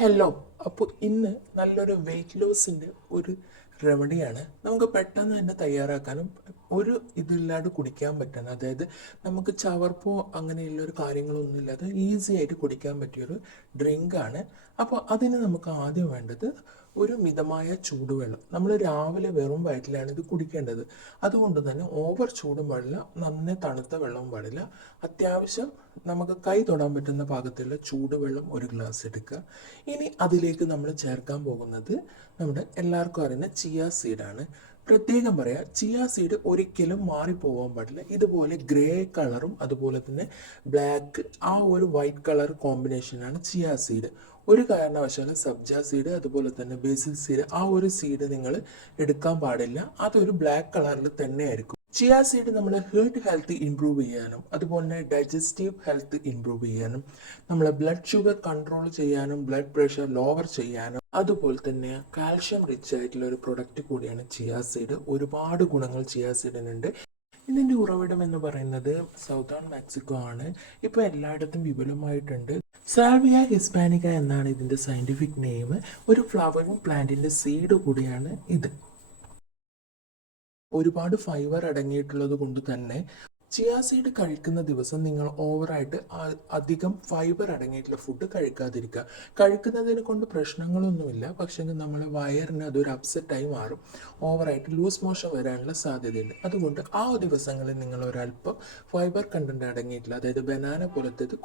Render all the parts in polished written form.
Hello. അപ്പോൾ ഇന്ന് നല്ലൊരു വെയിറ്റ് ലോസിൻ്റെ ഒരു റെമഡിയാണ് നമുക്ക് പെട്ടെന്ന് തന്നെ തയ്യാറാക്കാനും ഒരു ഇതില്ലാതെ കുടിക്കാൻ പറ്റുന്ന, അതായത് നമുക്ക് ചവർപ്പോ അങ്ങനെയുള്ള ഒരു കാര്യങ്ങളൊന്നും ഇല്ലാതെ ഈസി ആയിട്ട് കുടിക്കാൻ പറ്റിയൊരു ഡ്രിങ്കാണ്. അപ്പോൾ അതിന് നമുക്ക് ആദ്യം വേണ്ടത് ഒരു മിതമായ ചൂടുവെള്ളം. നമ്മൾ രാവിലെ വെറും വയറ്റിലാണ് ഇത് കുടിക്കേണ്ടത്. അതുകൊണ്ട് തന്നെ ഓവർ ചൂടും പാടില്ല, നന്നേ തണുത്ത വെള്ളവും പാടില്ല. അത്യാവശ്യം നമുക്ക് കൈ തൊടാൻ പറ്റുന്ന പാകത്തിലുള്ള ചൂടുവെള്ളം ഒരു ഗ്ലാസ് എടുക്കുക. ഇനി അതിലേക്ക് നമ്മൾ ചേർക്കാൻ പോകുന്നത് നമ്മുടെ എല്ലാവർക്കും അറിയുന്ന ചിയ സീഡാണ്. പ്രത്യേകം പറയാം, ചിയ സീഡ് ഒരിക്കലും മാറിപ്പോകാൻ പാടില്ല. ഇതുപോലെ ഗ്രേ കളറും അതുപോലെ തന്നെ ബ്ലാക്ക്, ആ ഒരു വൈറ്റ് കളർ കോമ്പിനേഷനാണ് ചിയ സീഡ്. ഒരു കാരണവശാലും സബ്ജ സീഡ് അതുപോലെ തന്നെ ബേസിൽ സീഡ്, ആ ഒരു സീഡ് നിങ്ങൾ എടുക്കാൻ പാടില്ല. അതൊരു ബ്ലാക്ക് കളറിൽ തന്നെ ആയിരിക്കും. ചിയ സീഡ് നമ്മളെ ഹേർട്ട് ഹെൽത്ത് ഇംപ്രൂവ് ചെയ്യാനും അതുപോലെ തന്നെ ഡൈജസ്റ്റീവ് ഹെൽത്ത് ഇംപ്രൂവ് ചെയ്യാനും നമ്മളെ ബ്ലഡ് ഷുഗർ കൺട്രോൾ ചെയ്യാനും ബ്ലഡ് പ്രഷർ ലോവർ ചെയ്യാനും അതുപോലെ തന്നെ കാൽഷ്യം റിച്ച് ആയിട്ടുള്ള ഒരു പ്രൊഡക്റ്റ് കൂടിയാണ് ചിയ സീഡ്. ഒരുപാട് ഗുണങ്ങൾ ചിയ സീഡിനുണ്ട്. ഇതിൻ്റെ ഉറവിടം എന്ന് പറയുന്നത് സൗത്തേൺ മെക്സിക്കോ ആണ്. ഇപ്പോൾ എല്ലായിടത്തും വിപുലമായിട്ടുണ്ട്. സാൽവിയ ഹിസ്പാനിക്ക എന്നാണ് ഇതിൻ്റെ സയൻറ്റിഫിക് നെയിം. ഒരു ഫ്ലവറിംഗ് പ്ലാന്റിൻ്റെ സീഡ് കൂടിയാണ് ഇത്. ഒരുപാട് ഫൈബർ അടങ്ങിയിട്ടുള്ളത് കൊണ്ട് തന്നെ ചിയ സീഡ് കഴിക്കുന്ന ദിവസം നിങ്ങൾ ഓവറായിട്ട് അധികം ഫൈബർ അടങ്ങിയിട്ടുള്ള ഫുഡ് കഴിക്കാതിരിക്കുക. കഴിക്കുന്നതിനെ കൊണ്ട് പ്രശ്നങ്ങളൊന്നുമില്ല, പക്ഷേ നമ്മളെ വയറിന് അതൊരു അപ്സെറ്റായി മാറും. ഓവറായിട്ട് ലൂസ് മോഷൻ വരാനുള്ള സാധ്യതയുണ്ട്. അതുകൊണ്ട് ആ ദിവസങ്ങളിൽ നിങ്ങൾ ഒരല്പം ഫൈബർ കണ്ടന്റ് അടങ്ങിയിട്ടുള്ള, അതായത് ബനാന പോലത്തേത്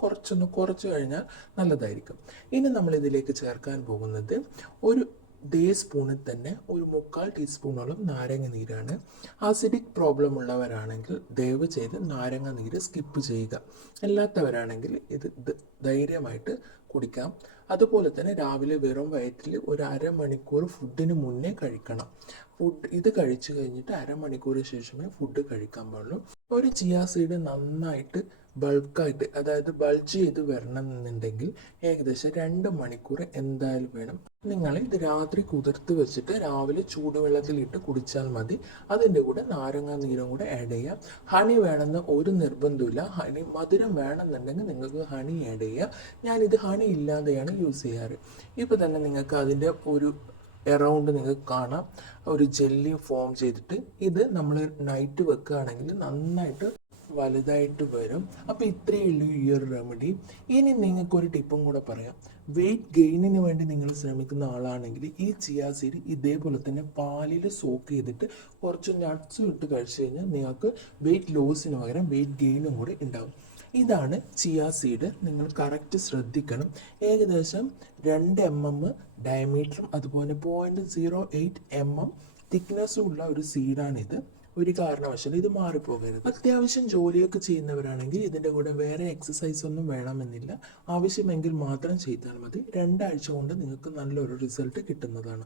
കുറച്ച് കഴിഞ്ഞാൽ നല്ലതായിരിക്കും. ഇനി നമ്മൾ ഇതിലേക്ക് ചേർക്കാൻ പോകുന്നത് ഒരു സ്പൂണിൽ തന്നെ ഒരു 3/4 ടീസ്പൂണോളം നാരങ്ങ നീരാണ്. ആസിഡിക് പ്രോബ്ലം ഉള്ളവരാണെങ്കിൽ ദയവ് ചെയ്ത് നാരങ്ങ നീര് സ്കിപ്പ് ചെയ്യുക. അല്ലാത്തവരാണെങ്കിൽ ഇത് ധൈര്യമായിട്ട് കുടിക്കാം. അതുപോലെ തന്നെ രാവിലെ വെറും വയറ്റിൽ ഒരു അരമണിക്കൂർ ഫുഡിന് മുന്നേ കഴിക്കണം. ഇത് കഴിച്ചു കഴിഞ്ഞിട്ട് അരമണിക്കൂർ ശേഷമേ ഫുഡ് കഴിക്കാൻ പാടുള്ളൂ. ഒരു ചിയ സീഡ് നന്നായിട്ട് ബൾക്കായിട്ട്, അതായത് ബൾജ് ചെയ്ത് വരണം എന്നുണ്ടെങ്കിൽ ഏകദേശം 2 മണിക്കൂർ എന്തായാലും വേണം. നിങ്ങൾ ഇത് രാത്രി കുതിർത്ത് വെച്ചിട്ട് രാവിലെ ചൂടുവെള്ളത്തിലിട്ട് കുടിച്ചാൽ മതി. അതിൻ്റെ കൂടെ നാരങ്ങ നീരും കൂടെ ആഡ് ചെയ്യാം. ഹണി വേണമെന്ന് ഒരു നിർബന്ധമില്ല. മധുരം വേണമെന്നുണ്ടെങ്കിൽ നിങ്ങൾക്ക് ഹണി ആഡ് ചെയ്യാം. ഞാനിത് ഹണി ഇല്ലാതെയാണ് യൂസ് ചെയ്യാറ്. ഇപ്പോൾ തന്നെ നിങ്ങൾക്ക് അതിൻ്റെ ഒരു എറൗണ്ട് നിങ്ങൾക്ക് കാണാം, ഒരു ജെല്ലി ഫോം ചെയ്തിട്ട്. ഇത് നമ്മൾ നൈറ്റ് വെക്കുകയാണെങ്കിൽ നന്നായിട്ട് വലുതായിട്ട് വരും. അപ്പോൾ ഇത്രയേ ഉള്ളൂ ഈ ഒരു റെമഡി. ഇനി നിങ്ങൾക്കൊരു ടിപ്പും കൂടെ പറയാം. വെയിറ്റ് ഗെയിനിന് വേണ്ടി നിങ്ങൾ ശ്രമിക്കുന്ന ആളാണെങ്കിൽ ഈ ചിയ സീഡ് ഇതേപോലെ തന്നെ പാലിൽ സോക്ക് ചെയ്തിട്ട് കുറച്ച് നട്ട്സും ഇട്ട് കഴിച്ചു കഴിഞ്ഞാൽ നിങ്ങൾക്ക് വെയിറ്റ് ലോസിന് പകരം വെയിറ്റ് ഗെയിനും കൂടി ഉണ്ടാകും. ഇതാണ് ചിയ സീഡ്. നിങ്ങൾ കറക്റ്റ് ശ്രദ്ധിക്കണം. ഏകദേശം 2 mm ഡയമീറ്ററും അതുപോലെ 0.08 mm തിക്നെസ്സും ഉള്ള ഒരു സീഡാണിത്. ഒരു കാരണവശാലും ഇത് മാറിപ്പോകരുത്. അത്യാവശ്യം ജോലിയൊക്കെ ചെയ്യുന്നവരാണെങ്കിൽ ഇതിൻ്റെ കൂടെ വേറെ എക്സസൈസ് ഒന്നും വേണമെന്നില്ല. ആവശ്യമെങ്കിൽ മാത്രം ചെയ്താൽ മതി. 2 ആഴ്ച കൊണ്ട് നിങ്ങൾക്ക് നല്ലൊരു റിസൾട്ട് കിട്ടുന്നതാണ്.